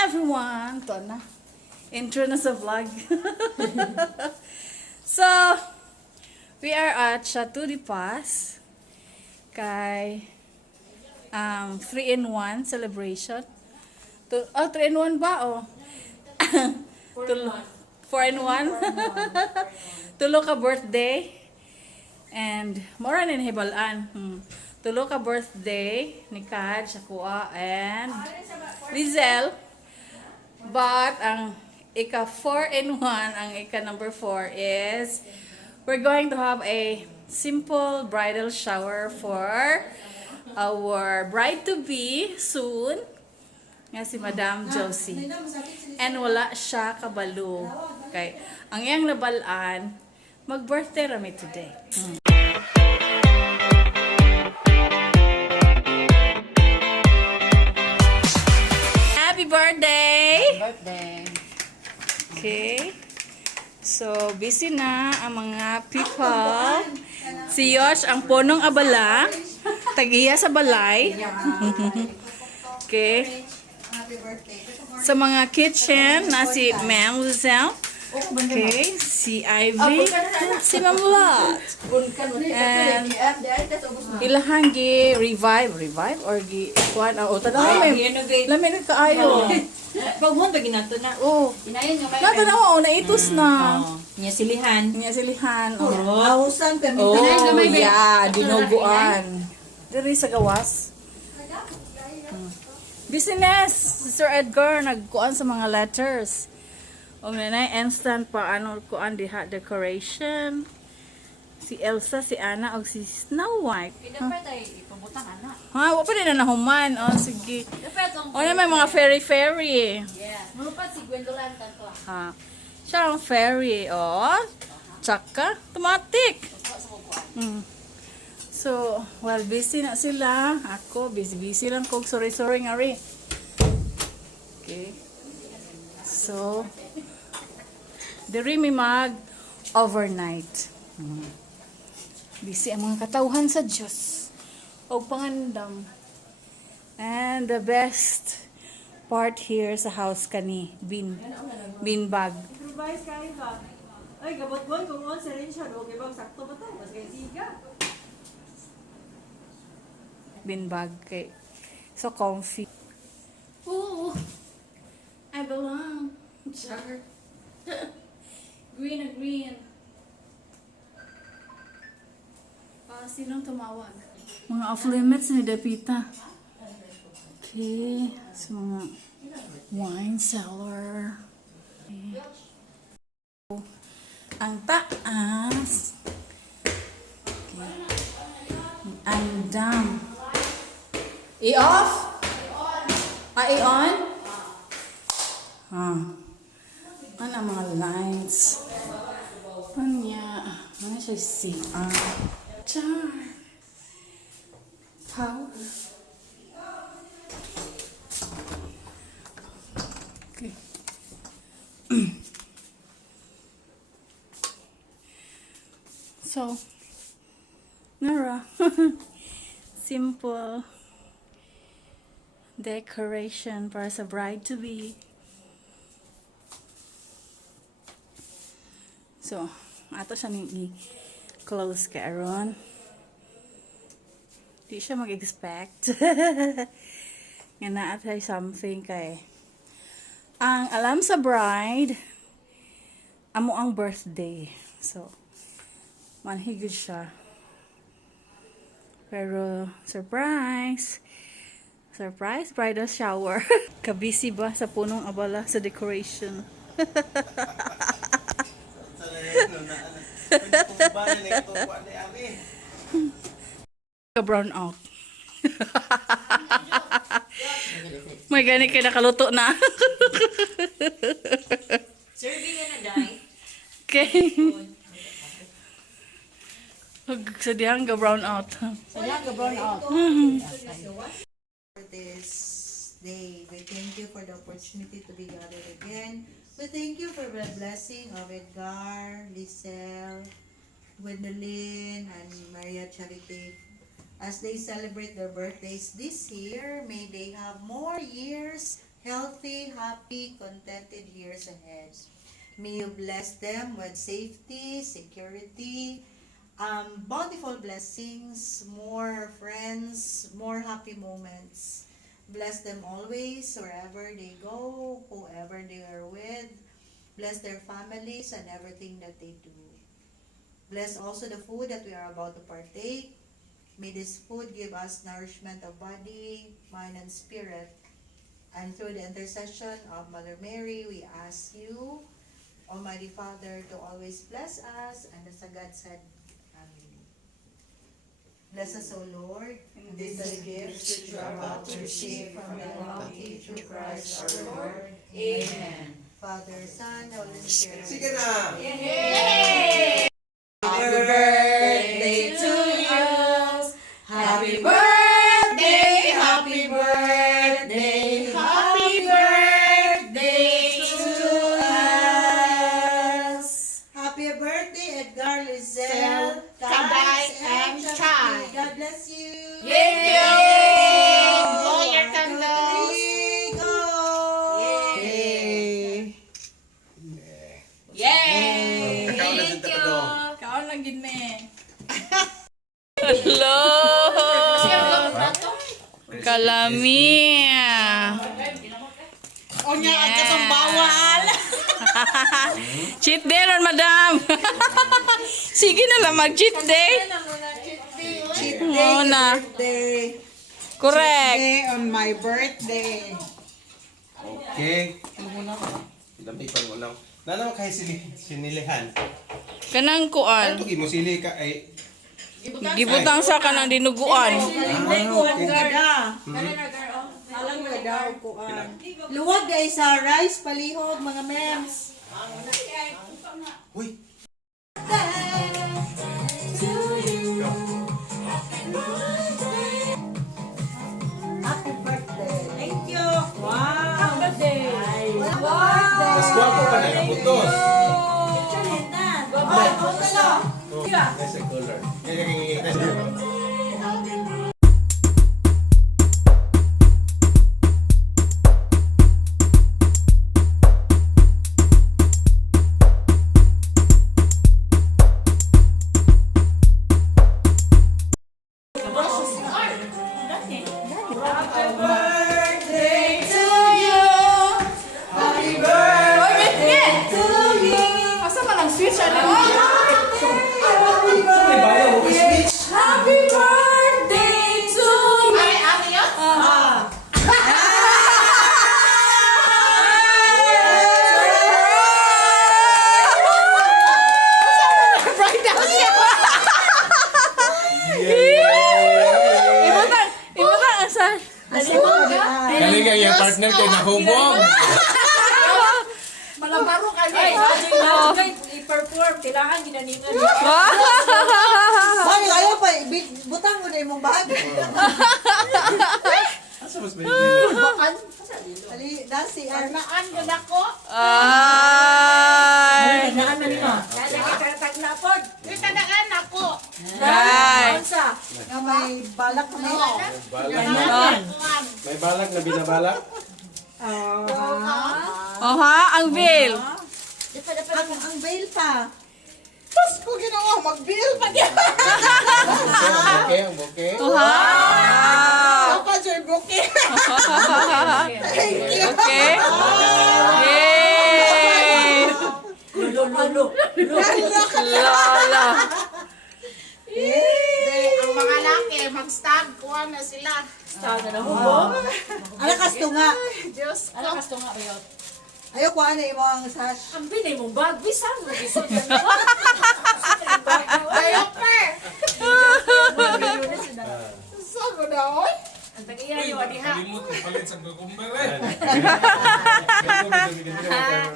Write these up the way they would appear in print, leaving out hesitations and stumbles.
everyone! Ito na. Intro na sa vlog. So, we are at Chateau de Paz kay 3-in-1 celebration. 3-in-1 ba? Oh. 4-in-1. Tulo ka birthday. And mora nin hibalaan. Tulo ka birthday ni Kad, Shakua, and Lizel. But ang ika 4-in-1, ang ika number 4 is we're going to have a simple bridal shower for our bride-to-be soon. Nga si Madam Josie. And wala siya kabalo. Okay. Ang iyang nabalaan, mag-birthday rami today. Happy birthday! Birthday. Okay. So, busy na ang mga people. Si Yosh, ang punong abala. Tag-iya sa balay. Okay. Sa mga kitchen, na si Ma'am Lizelle. Okay. Si Ivy. Si Ma'am Lot. And ilahang revive or kuan o tanaw may lamin kaayo. Pag mo ba ginato na? Oh. Nato na o naitos na. Nya silihan. Oh. Hausan kami. Oh, yeah, dinuguan. Diri sa gawas. Business, Sir Edgar nagkuan sa mga letters. O nanay instant pa ano kuan diha decoration. Si Elsa, si Anna, o si Snow White. Dapat ay ipabutang ana. Ha, wa pa din na nahuman. O sige. O na may mga fairy. Yeah. Malupat si Gwendolan tanto. Ha. Siya ang fairy. O. Tsaka, automatic. So, while busy na sila, ako, busy lang kog sorry nga rin. Okay. So, diri mi mag overnight. Busy ang mga katawhan sa Diyos. O pangandam. And the best part here sa house kani, bean bag. Improvise kain ba? Ay, gabot-bon kung on sa rin siya. Okay ba? Sakto ba ito? Mas kaya siga. Bean bag kay so comfy. Ooh, I belong. Char. Green. Sinong tumawag? Mga off-limits ni Depita. Okay. So, mga wine cellar. Okay. Ang taas. Okay. Ang dam. I-off? I-on? Ano ang mga lights? Ano siya CR? Char. Power. Okay. So, Nara. Simple decoration para sa bride-to-be. So, ato siya i-close kay Aaron. Di siya mag-expect. Nga naatay something kay ang alam sa bride amo ang birthday. So, manhigid siya. Pero, surprise bridal shower. Kabisi ba sa punong abala sa decoration? Ka-brown out. May gani kay nakaluto na. Serving na dai. Okay. Sadihan ka brown out. For this day, we thank you for the opportunity to be gathered again. We thank you for the blessing of Edgar, Lisel, Gwendolyn, and Maria Charity. As they celebrate their birthdays this year, may they have more years healthy, happy, contented years ahead. May you bless them with safety, security, bountiful blessings, more friends, more happy moments. Bless them always, wherever they go, whoever they are with. Bless their families and everything that they do. Bless also the food that we are about to partake. May this food give us nourishment of body, mind, and spirit. And through the intercession of Mother Mary, we ask you, Almighty Father, to always bless us and the Sagadsads family. Bless us, O Lord, and these are the gifts which we are about to receive from the Almighty through Christ our Lord. Amen. Father, Son, Holy Spirit. Sige na! Happy birthday to you. Happy birthday, happy birthday, happy birthday to us. Happy birthday, Edgar, Lizelle, Kabay, and Chai. God bless you. Yay! Blow your candles. 2, 3, go! Yay! Ikaw na Thank sa you. tapado. Kaon lang gid me. Hello. Kalami. O niya, ang katang bawal. Cheat day ron, madam. Sige na lang mag-cheat day. Cheat Oo day, na. birthday. Correct. on my birthday. Okay. Dami pa mo lang. Nanaw kay sinilihan. Kanang Ano kuan. to mo sili ka ay Gibutang sa kanang dinuguan. Alam mo daw kuan. Luwag guys sa rice, palihog, mga mems. Uy. Happy birthday. Thank you. Wow. Happy birthday. Mas gwapo ka na kaputos. Nice color. Birthday to you. Happy birthday to you. Asa man ang switch ano? Happy birthday to you. Ibutang asa. Galing ang yung partner kay nahubog. Malabaro ka niya. I-perform. Kailangan ginanito. Mami, ayaw pa. Butang mo na yung bag. Asa mas may dilo? Ali, nasi. Naan yun ako. Ay. Naan man nito. Kaya tagna pod. Itanaan ako. Guys. Unsa? Nga may balak na yun. Balak. May balak na binabalak. Oh ha, ang bill. Ang bail pa. Pasko ginawa. Mag-bill pa niya. Okay, ang bouquet. Oh ha. Papa Joy Bookie. Okay. Yay. Lolo. Lola. Ang mga laki, mag-stag. Kuha na sila. Stag na hubo. Alakas to nga. Diyos ko. Ano kasto nga ba yun? Ayaw ko ano yung mga sash. Ang binay mong bag. Bisan mo. Bisan mo. Diaper. Saan mo na oy? Ang tagiyan nyo, adiha. palit sa kukumber eh.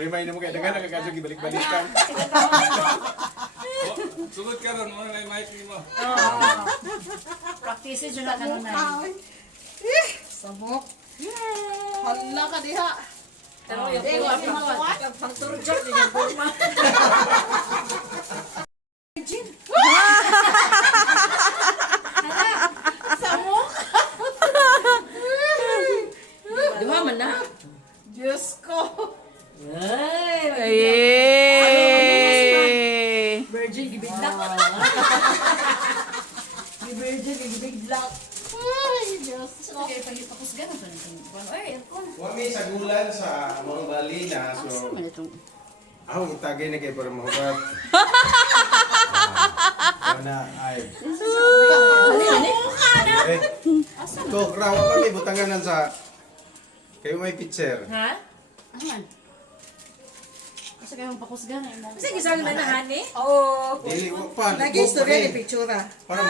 Remind mo kay dagan nakakadyo gibalik-balikan. Sugod ka ron mo kay mic mo. Practices yun na kanunay. Sabok. Hala ka diha. Pero yung kuha, pang-turjok din yung kuha. Samok. Diba man na? Diyos ko. Ay! Ay! Virgin, gibigdak. Virgin, gibigdak. Ay, Diyos ko. Kaya pagipapusgan ito nito. Ay, ako. Wami sa gulan sa mga balina, so ako itagay na kayo para mahugat. Na ay. Ito, krawa kami butanganan sa kayo may picture. Ha? Aman. Kasi kayo pakusgan eh. Sige, isang na na, honey. Oo. Dili ko pa. Lagi istorya ni pictura. Para